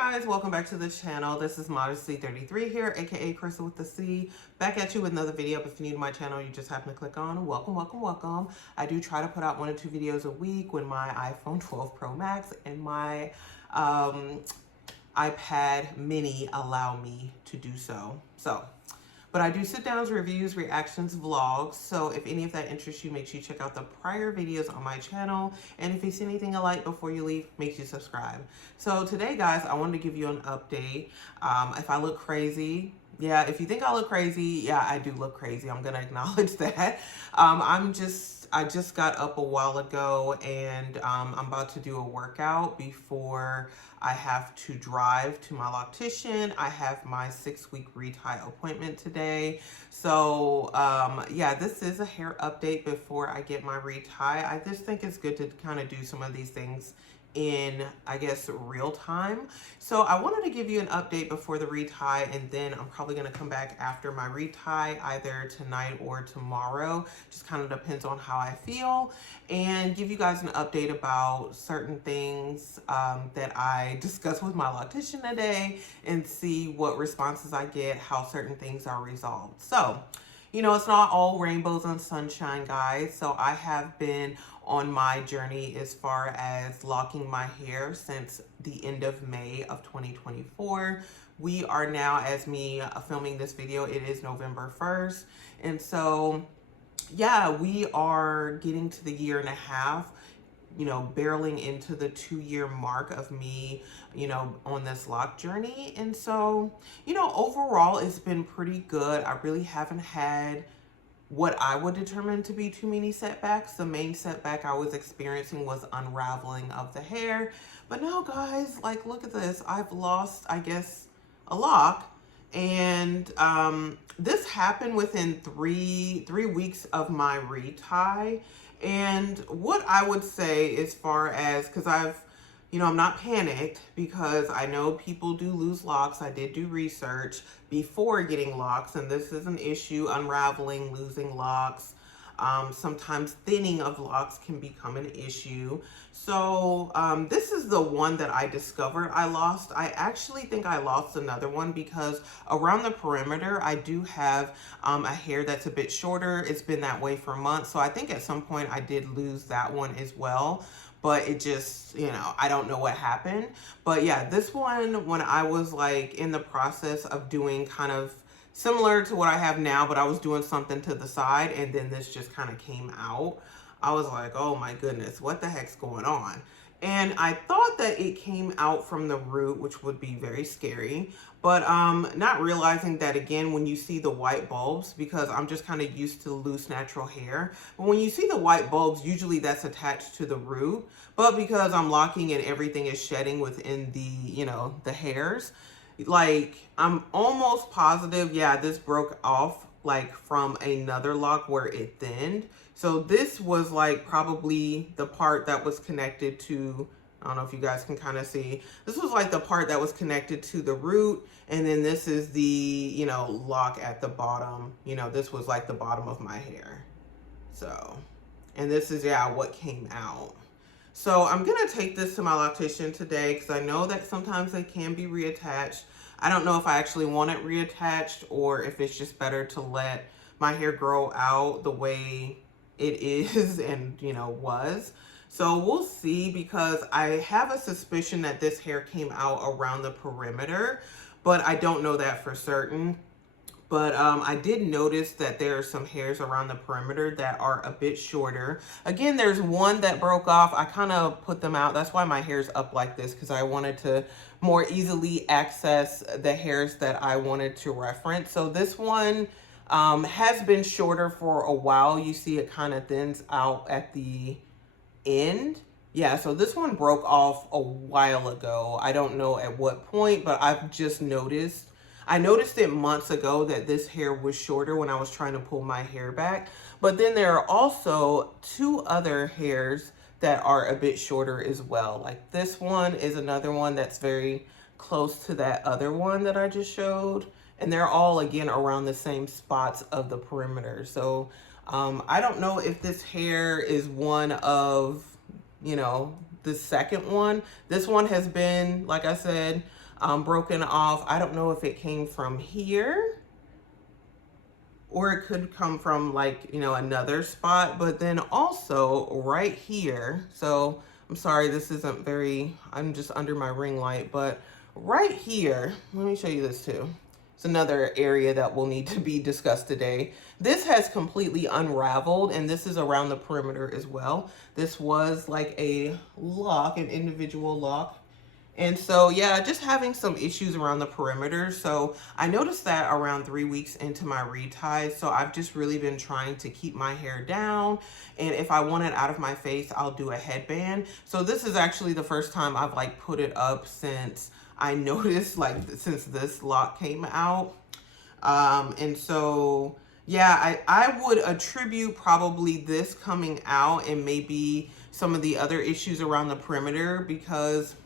Guys, welcome back to the channel. This is Modesty33 here, aka Crystal with the C, back at you with another video. If you're new to my channel, you just happen to click on, welcome. I do try to put out 1 or 2 videos a week when my iPhone 12 Pro Max and my iPad mini allow me to do so. But I do sit downs, reviews, reactions, vlogs. So if any of that interests you, make sure you check out the prior videos on my channel. And if you see anything I like before you leave, make sure you subscribe. So today, guys, I wanted to give you an update. If I look crazy, yeah, if you think I look crazy, yeah, I do look crazy. I'm gonna acknowledge that. I just got up a while ago and I'm about to do a workout before I have to drive to my loctician. I have my 6-week retie appointment today. So yeah, this is a hair update before I get my retie. I just think it's good to kind of do some of these things in, I guess, real time. So I wanted to give you an update before the retie, and then I'm probably going to come back after my retie either tonight or tomorrow. Just kind of depends on how I feel, and give you guys an update about certain things that I discussed with my loctician today and see what responses I get, how certain things are resolved. So, you know, it's not all rainbows and sunshine, guys. So I have been on my journey as far as locking my hair since the end of May of 2024. We are now, as me filming this video, it is November 1st. And so, yeah, we are getting to the 1.5 years, you know, barreling into the 2-year mark of me, you know, on this lock journey. And so, you know, overall, it's been pretty good. I really haven't had what I would determine to be too many setbacks. The main setback I was experiencing was unraveling of the hair. But now, guys, like, look at this. I've lost, I guess, a lock. And this happened within three weeks of my retie. And what I would say as far as, because I'm not panicked because I know people do lose locks. I did do research before getting locks, and this is an issue, unraveling, losing locks. Sometimes thinning of locks can become an issue. So this is the one that I discovered I lost. I actually think I lost another one because around the perimeter, I do have a hair that's a bit shorter. It's been that way for months. So I think at some point I did lose that one as well. But it just, you know, I don't know what happened. But yeah, this one, when I was like in the process of doing kind of similar to what I have now, but I was doing something to the side and then this just kind of came out. I was like, oh my goodness, what the heck's going on? And I thought that it came out from the root, which would be very scary. But not realizing that, again, when you see the white bulbs, because I'm just kind of used to loose natural hair, but when you see the white bulbs, usually that's attached to the root. But because I'm locking and everything is shedding within the, you know, the hairs, like, I'm almost positive, yeah, this broke off like from another lock where it thinned. So this was like probably the part that was connected to, I don't know if you guys can kind of see, this was like the part that was connected to the root. And then this is the, you know, lock at the bottom. You know, this was like the bottom of my hair. So, and this is, yeah, what came out. So I'm going to take this to my loctician today because I know that sometimes they can be reattached. I don't know if I actually want it reattached or if it's just better to let my hair grow out the way it is and, you know, was. So we'll see, because I have a suspicion that this hair came out around the perimeter, but I don't know that for certain. But I did notice that there are some hairs around the perimeter that are a bit shorter. Again, there's one that broke off. I kind of put them out. That's why my hair's up like this, because I wanted to more easily access the hairs that I wanted to reference. So this one has been shorter for a while. You see it kind of thins out at the end. Yeah, so this one broke off a while ago. I don't know at what point, but I've just noticed. I noticed it months ago that this hair was shorter when I was trying to pull my hair back. But then there are also 2 other hairs that are a bit shorter as well. Like this one is another one that's very close to that other one that I just showed. And they're all, again, around the same spots of the perimeter. So I don't know if this hair is one of, you know, the second one. This one has been, like I said, broken off. I don't know if it came from here or it could come from like, you know, another spot, but then also right here. So I'm sorry, this isn't very, I'm just under my ring light, but right here, let me show you this too. It's another area that will need to be discussed today. This has completely unraveled, and this is around the perimeter as well. This was like a lock, an individual lock. And so, yeah, just having some issues around the perimeter. So I noticed that around 3 weeks into my reties. So I've just really been trying to keep my hair down. And if I want it out of my face, I'll do a headband. So this is actually the first time I've like put it up since I noticed, like, since this lock came out. And so, yeah, I would attribute probably this coming out and maybe some of the other issues around the perimeter, because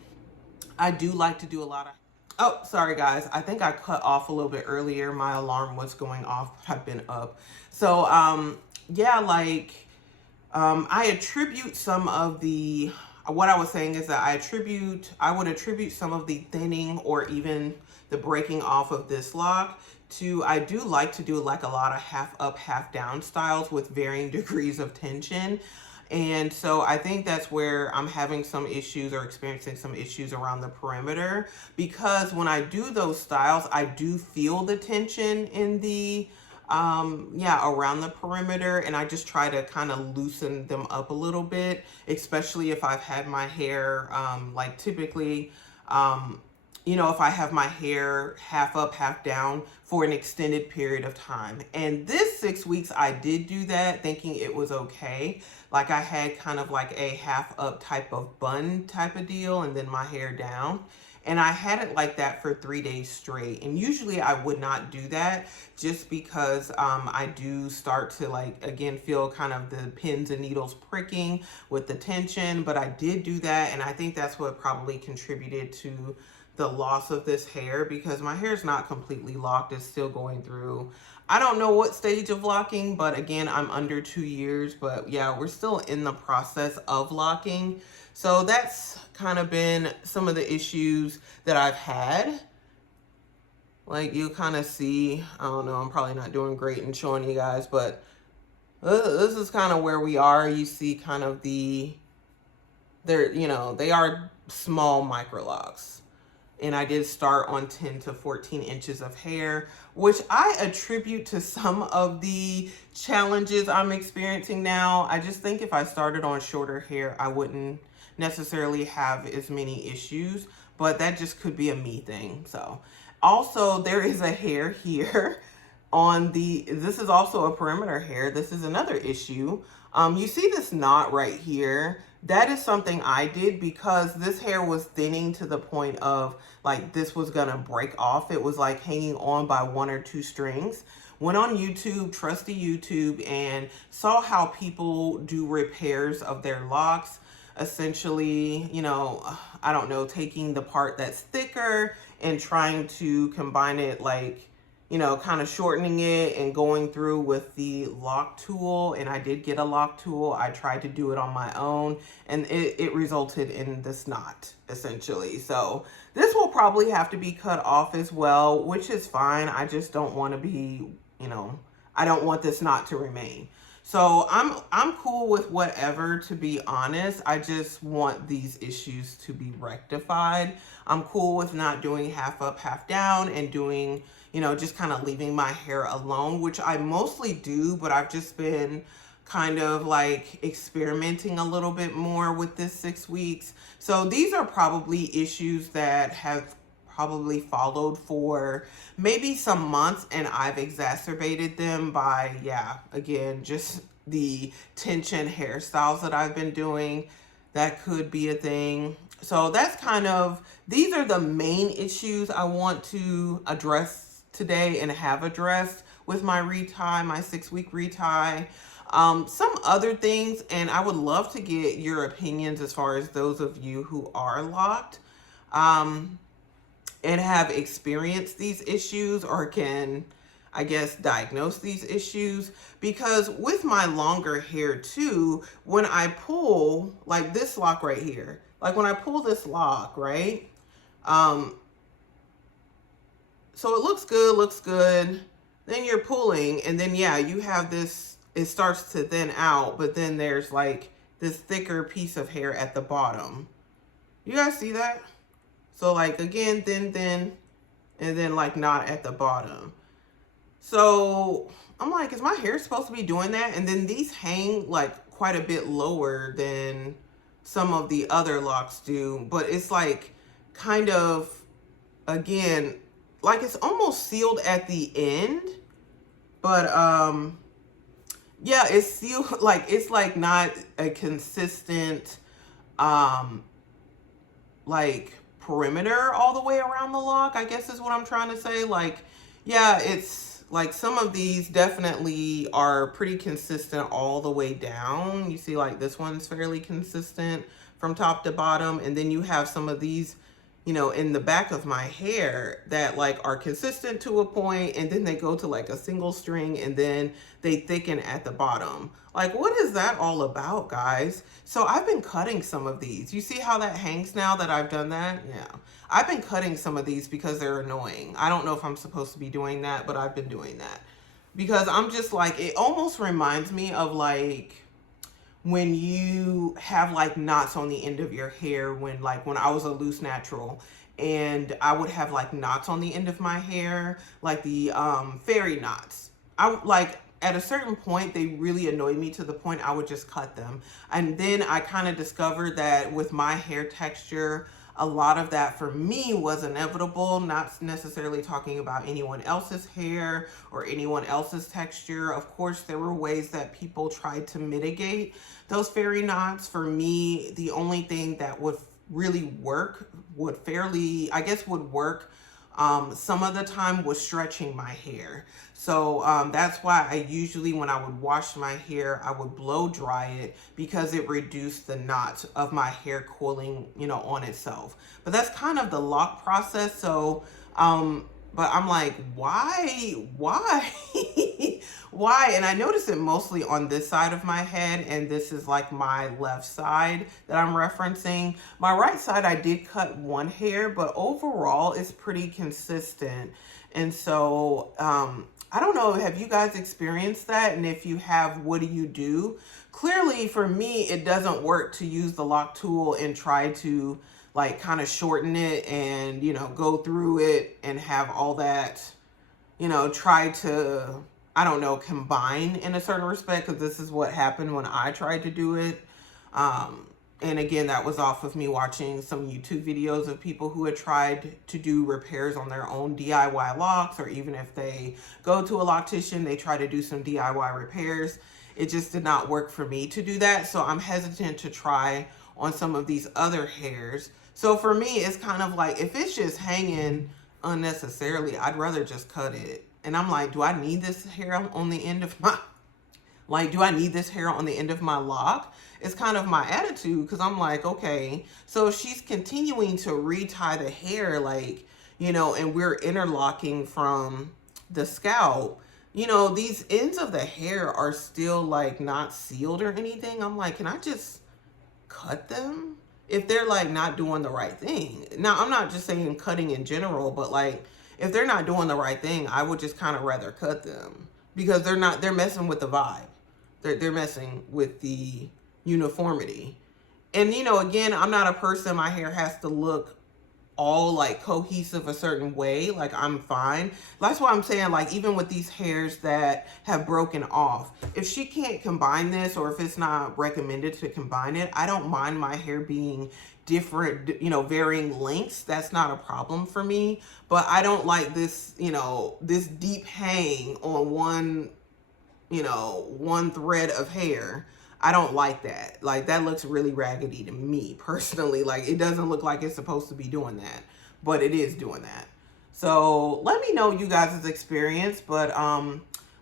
I do like to do a lot of, oh, sorry guys. I think I cut off a little bit earlier. My alarm was going off. I've been up. So, yeah, like, I attribute some of the, what I was saying is that I would attribute some of the thinning or even the breaking off of this lock to, I do like to do like a lot of half up, half down styles with varying degrees of tension. And so I think that's where I'm having some issues or experiencing some issues around the perimeter, because when I do those styles, I do feel the tension in the, yeah, around the perimeter, and I just try to kind of loosen them up a little bit, especially if I've had my hair, like typically, you know, if I have my hair half up, half down for an extended period of time. And this 6 weeks, I did do that thinking it was okay. Like I had kind of like a half up type of bun type of deal and then my hair down. And I had it like that for 3 days straight. And usually I would not do that just because I do start to like, again, feel kind of the pins and needles pricking with the tension. But I did do that. And I think that's what probably contributed to the loss of this hair, because my hair is not completely locked. It's still going through, I don't know what stage of locking, but again, I'm under 2 years, but yeah, we're still in the process of locking. So that's kind of been some of the issues that I've had. Like you kind of see, I don't know, I'm probably not doing great in showing you guys, but this is kind of where we are. You see kind of they're, you know, they are small micro locks. And I did start on 10 to 14 inches of hair, which I attribute to some of the challenges I'm experiencing now. I just think if I started on shorter hair, I wouldn't necessarily have as many issues, but that just could be a me thing. So also there is a hair here on this is also a perimeter hair. This is another issue. You see this knot right here. That is something I did because this hair was thinning to the point of like this was gonna break off. It was like hanging on by 1 or 2 strings. Went on YouTube, trusty YouTube, and saw how people do repairs of their locks. Essentially, you know, I don't know, taking the part that's thicker and trying to combine it, like, you know, kind of shortening it and going through with the lock tool. And I did get a lock tool. I tried to do it on my own, and it resulted in this knot, essentially. So this will probably have to be cut off as well, which is fine. I just don't want to be, you know, I don't want this knot to remain. So I'm cool with whatever, to be honest. I just want these issues to be rectified. I'm cool with not doing half up, half down, and doing, you know, just kind of leaving my hair alone, which I mostly do, but I've just been kind of like experimenting a little bit more with this 6 weeks. So these are probably issues that have probably followed for maybe some months, and I've exacerbated them by, yeah, again, just the tension hairstyles that I've been doing. That could be a thing. So that's kind of, these are the main issues I want to address today and have addressed with my retie, my 6-week retie. Some other things, and I would love to get your opinions as far as those of you who are locked and have experienced these issues, or can, I guess, diagnose these issues. Because with my longer hair too, when I pull, like this lock right here, like when I pull this lock, right? so it looks good. Then you're pulling, and then yeah, you have this, it starts to thin out, but then there's like this thicker piece of hair at the bottom. You guys see that? So like again, thin, and then like not at the bottom. So I'm like, is my hair supposed to be doing that? And then these hang like quite a bit lower than some of the other locks do, but it's like kind of, again, like it's almost sealed at the end, but yeah, it's sealed, like it's like not a consistent um like perimeter all the way around the lock, I guess is what I'm trying to say. Like, yeah, it's like some of these definitely are pretty consistent all the way down. You see like this one's fairly consistent from top to bottom, and then you have some of these, you know, in the back of my hair that like are consistent to a point, and then they go to like a single string, and then they thicken at the bottom. Like, what is that all about, guys? So I've been cutting some of these. You see how that hangs now that I've done that? Yeah. I've been cutting some of these because they're annoying. I don't know if I'm supposed to be doing that, but I've been doing that. Because I'm just like, it almost reminds me of like when you have like knots on the end of your hair, when I was a loose natural and I would have like knots on the end of my hair, like the fairy knots. I like at a certain point they really annoyed me to the point I would just cut them. And then I kind of discovered that with my hair texture, a lot of that for me was inevitable, not necessarily talking about anyone else's hair or anyone else's texture. Of course, there were ways that people tried to mitigate those fairy knots. For me, the only thing that would really work, would work some of the time, was stretching my hair. So that's why I usually, when I would wash my hair, I would blow dry it because it reduced the knots of my hair cooling, you know, on itself. But that's kind of the lock process. So, but I'm like, why, why? And I notice it mostly on this side of my head, and this is like my left side that I'm referencing. My right side, I did cut one hair, but overall it's pretty consistent. And so, I don't know, have you guys experienced that? And if you have, what do you do? Clearly for me, it doesn't work to use the lock tool and try to like kind of shorten it and, you know, go through it and have all that, you know, try to, I don't know, combine in a certain respect, because this is what happened when I tried to do it. And again, that was off of me watching some YouTube videos of people who had tried to do repairs on their own DIY locks, or even if they go to a loctician, they try to do some DIY repairs. It just did not work for me to do that. So I'm hesitant to try on some of these other hairs. So for me, it's kind of like, if it's just hanging unnecessarily, I'd rather just cut it. And I'm like, do I need this hair on the end of my, like, do I need this hair on the end of my lock? It's kind of my attitude, because I'm like, okay, so if she's continuing to retie the hair, like, you know, and we're interlocking from the scalp, you know, these ends of the hair are still like not sealed or anything. I'm like, can I just cut them if they're like not doing the right thing? Now, I'm not just saying cutting in general, but like if they're not doing the right thing, I would just kind of rather cut them, because they're messing with the vibe. They're messing with the uniformity. And, you know, again, I'm not a person, my hair has to look all like cohesive a certain way. Like, I'm fine. That's why I'm saying, like, even with these hairs that have broken off, if she can't combine this, or if it's not recommended to combine it, I don't mind my hair being different, you know, varying lengths. That's not a problem for me. But I don't like this, you know, this deep hang on one, you know, one thread of hair. I don't like that. Like, that looks really raggedy to me personally. Like, it doesn't look like it's supposed to be doing that, but it is doing that. So let me know you guys' experience. But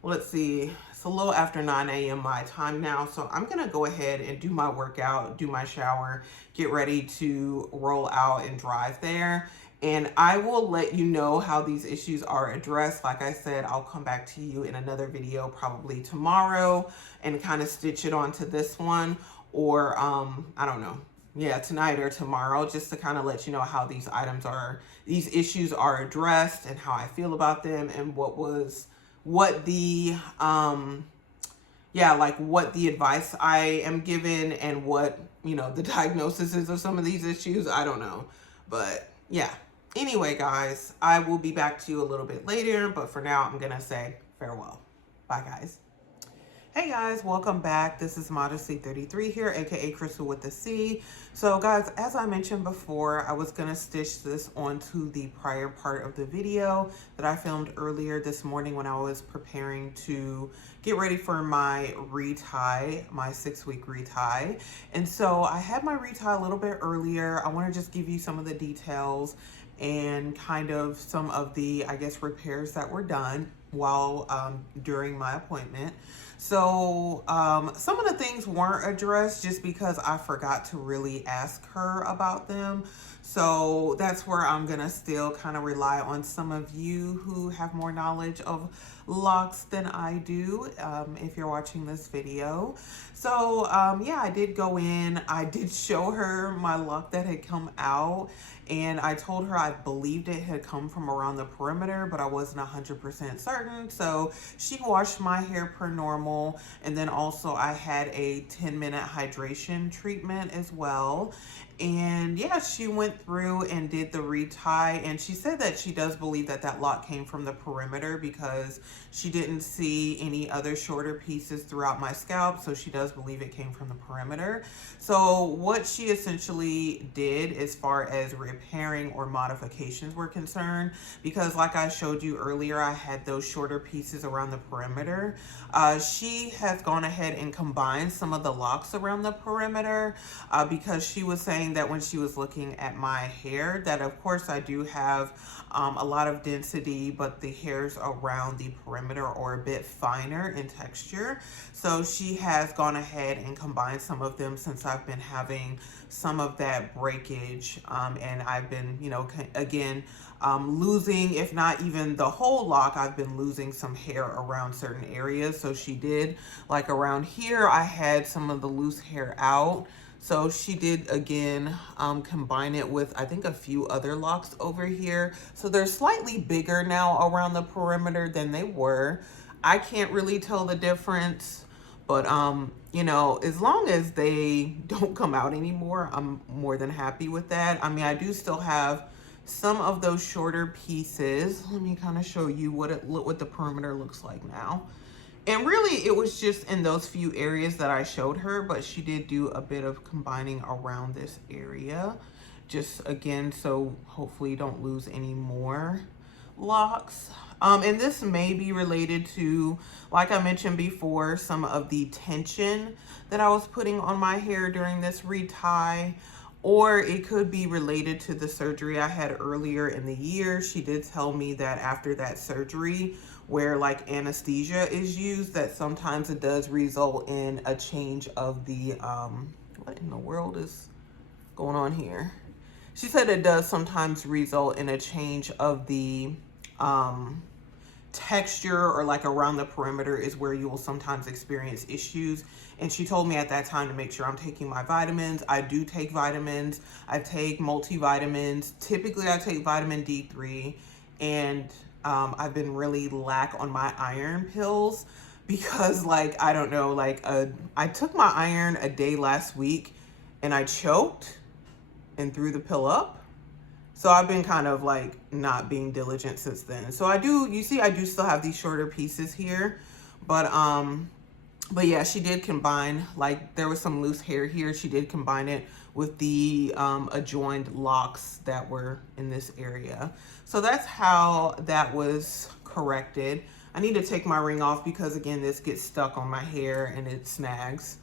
let's see, it's a little after 9 a.m. my time now, so I'm gonna go ahead and do my workout, do my shower, get ready to roll out and drive there. And I will let you know how these issues are addressed. Like I said, I'll come back to you in another video probably tomorrow and kind of stitch it onto this one. Or, I don't know. yeah, tonight or tomorrow, just to kind of let you know how these issues are addressed and how I feel about them, and what the yeah, like what the advice I am given, and what, the diagnosis is of some of these issues. I don't know. But yeah. Anyway, guys, I will be back to you a little bit later, but for now, I'm going to say farewell. Bye, guys. Hey guys, welcome back. This is Modesty 33 here, aka Crystal with the C. So guys, as I mentioned before, I was gonna stitch this onto the prior part of the video that I filmed earlier this morning when I was preparing to get ready for my retie, my 6-week retie. And so I had my retie a little bit earlier. I want to just give you some of the details and kind of some of the, I guess, repairs that were done while during my appointment. So some of the things weren't addressed just because I forgot to really ask her about them. So that's where I'm gonna still kind of rely on some of you who have more knowledge of locks than I do, if you're watching this video. So yeah, I did go in, I did show her my lock that had come out, and I told her I believed it had come from around the perimeter, but I wasn't 100% certain. So she washed my hair per normal, and then also I had a 10-minute hydration treatment as well. And yeah, she went through and did the retie, and she said that she does believe that that lock came from the perimeter because she didn't see any other shorter pieces throughout my scalp, so she does believe it came from the perimeter. So what she essentially did as far as repairing or modifications were concerned, because like I showed you earlier, I had those shorter pieces around the perimeter. She has gone ahead and combined some of the locks around the perimeter because she was saying that when she was looking at my hair, that of course I do have a lot of density, but the hairs around the perimeter are a bit finer in texture. So she has gone ahead and combined some of them since I've been having some of that breakage, and I've been, again, losing, if not even the whole lock, I've been losing some hair around certain areas. So she did, like around here, I had some of the loose hair out. So she did, again, combine it with, I think, a few other locks over here. So they're slightly bigger now around the perimeter than they were. I can't really tell the difference, but, as long as they don't come out anymore, I'm more than happy with that. I mean, I do still have some of those shorter pieces. Let me kind of show you what the perimeter looks like now. And really, it was just in those few areas that I showed her, but she did do a bit of combining around this area. Just, again, so hopefully you don't lose any more locks. And this may be related to, like I mentioned before, some of the tension that I was putting on my hair during this retie. Or it could be related to the surgery I had earlier in the year. She did tell me that after that surgery, where like anesthesia is used, that sometimes it does result in a change of the, what in the world is going on here? She said it does sometimes result in a change of the texture, or like around the perimeter is where you will sometimes experience issues. And she told me at that time to make sure I'm taking my vitamins. I do take vitamins. I take multivitamins. Typically I take vitamin D3, and I've been really lack on my iron pills because, like, I don't know, like I took my iron a day last week and I choked and threw the pill up. So I've been kind of like not being diligent since then. So I do still have these shorter pieces here, but yeah, she did combine, like there was some loose hair here. She did combine it with the adjoined locks that were in this area. So that's how that was corrected. I need to take my ring off because, again, this gets stuck on my hair and it snags.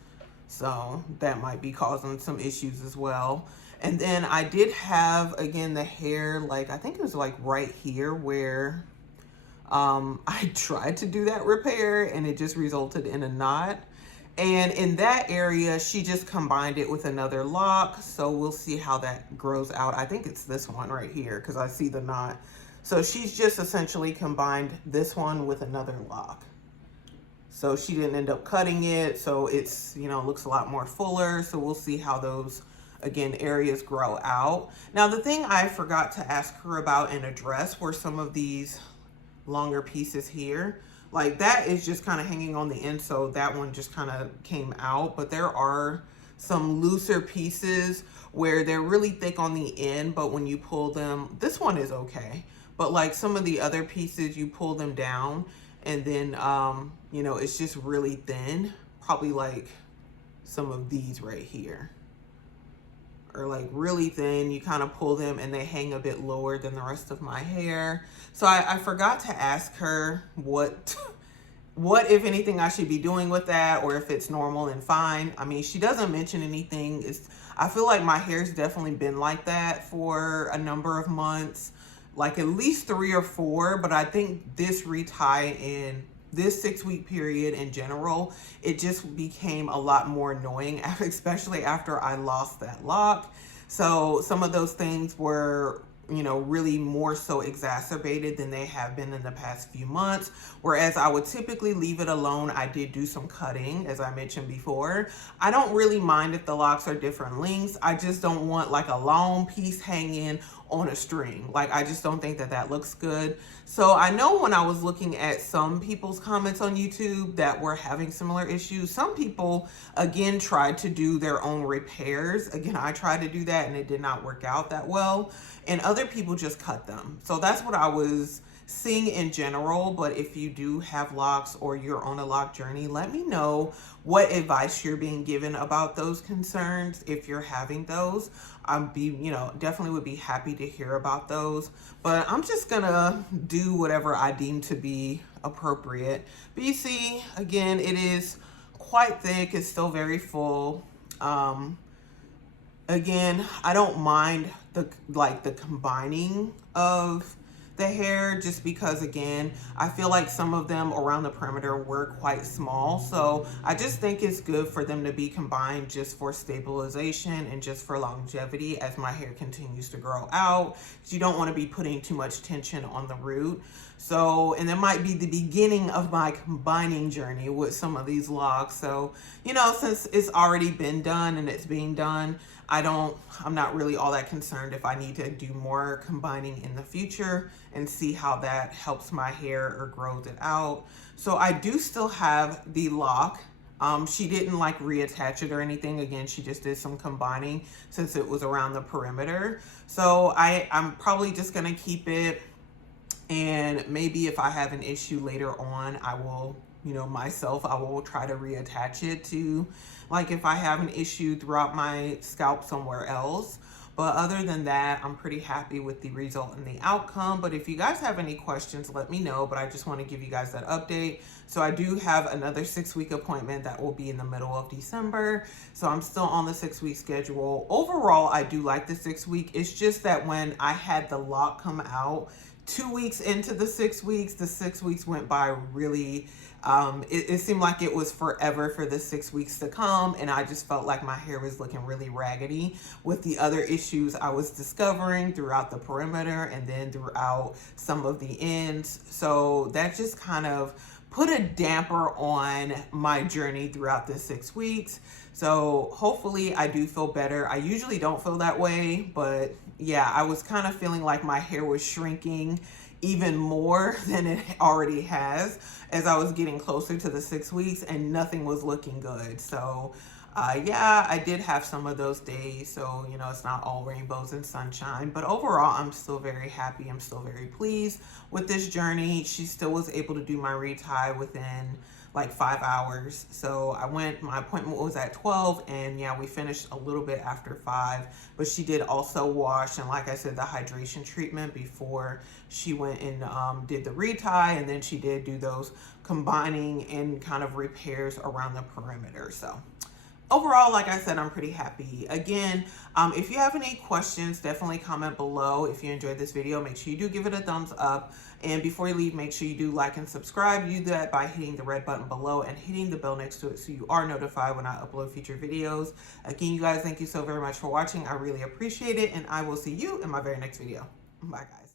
So that might be causing some issues as well. And then I did have, again, the hair, like, I think it was like right here where I tried to do that repair and it just resulted in a knot. And in that area, she just combined it with another lock. So we'll see how that grows out. I think it's this one right here because I see the knot. So she's just essentially combined this one with another lock. So she didn't end up cutting it. So it's, looks a lot more fuller. So we'll see how those again, areas grow out. Now, the thing I forgot to ask her about and address were some of these longer pieces here. Like that is just kind of hanging on the end, so that one just kind of came out. But there are some looser pieces where they're really thick on the end, but when you pull them, this one is okay. But like some of the other pieces, you pull them down and then, you know, it's just really thin. Probably like some of these right here are like really thin. You kind of pull them and they hang a bit lower than the rest of my hair. So I forgot to ask her what if anything I should be doing with that, or if it's normal and fine. I mean, she doesn't mention anything. I feel like my hair's definitely been like that for a number of months, like at least 3 or 4, but I think this retie in this 6-week period in general, it just became a lot more annoying, especially after I lost that lock. So some of those things were, you know, really more so exacerbated than they have been in the past few months. Whereas I would typically leave it alone. I did do some cutting, as I mentioned before. I don't really mind if the locks are different lengths. I just don't want like a long piece hanging on a string. Like, I just don't think that that looks good. So I know when I was looking at some people's comments on YouTube that were having similar issues, some people again tried to do their own repairs. Again, I tried to do that and it did not work out that well. And other people just cut them. So that's what I was seeing in general. But if you do have locks or you're on a lock journey, let me know what advice you're being given about those concerns. If you're having those, definitely would be happy to hear about those. But I'm just gonna do whatever I deem to be appropriate. But you see, again, it is quite thick. It's still very full. Again, I don't mind the combining of the hair, just because, again, I feel like some of them around the perimeter were quite small. So I just think it's good for them to be combined just for stabilization and just for longevity as my hair continues to grow out. So you don't want to be putting too much tension on the root. So, and that might be the beginning of my combining journey with some of these locks. So, you know, since it's already been done and it's being done, I'm not really all that concerned if I need to do more combining in the future and see how that helps my hair or grows it out. So I do still have the lock. She didn't like reattach it or anything. Again, she just did some combining since it was around the perimeter. So I'm probably just gonna keep it. And maybe if I have an issue later on, I will, I will try to reattach it to, like, if I have an issue throughout my scalp somewhere else. But other than that, I'm pretty happy with the result and the outcome. But if you guys have any questions, let me know. But I just want to give you guys that update. So I do have another 6-week appointment that will be in the middle of December. So I'm still on the 6-week schedule. Overall, I do like the 6-week. It's just that when I had the lock come out, 2 weeks into the 6 weeks, the 6 weeks went by really, it seemed like it was forever for the 6 weeks to come. And I just felt like my hair was looking really raggedy with the other issues I was discovering throughout the perimeter and then throughout some of the ends. So that just kind of put a damper on my journey throughout the 6 weeks. So hopefully I do feel better. I usually don't feel that way, but yeah, I was kind of feeling like my hair was shrinking even more than it already has as I was getting closer to the 6 weeks, and nothing was looking good. So yeah, I did have some of those days. So, it's not all rainbows and sunshine, but overall, I'm still very happy. I'm still very pleased with this journey. She still was able to do my retie within like 5 hours. So my appointment was at 12, and yeah, we finished a little bit after 5, but she did also wash and, like I said, the hydration treatment before she went and did the retie, and then she did do those combining and kind of repairs around the perimeter. So overall, like I said, I'm pretty happy. Again, if you have any questions, definitely comment below. If you enjoyed this video, make sure you do give it a thumbs up. And before you leave, make sure you do like and subscribe. You do that by hitting the red button below and hitting the bell next to it so you are notified when I upload future videos. Again, you guys, thank you so very much for watching. I really appreciate it, and I will see you in my very next video. Bye, guys.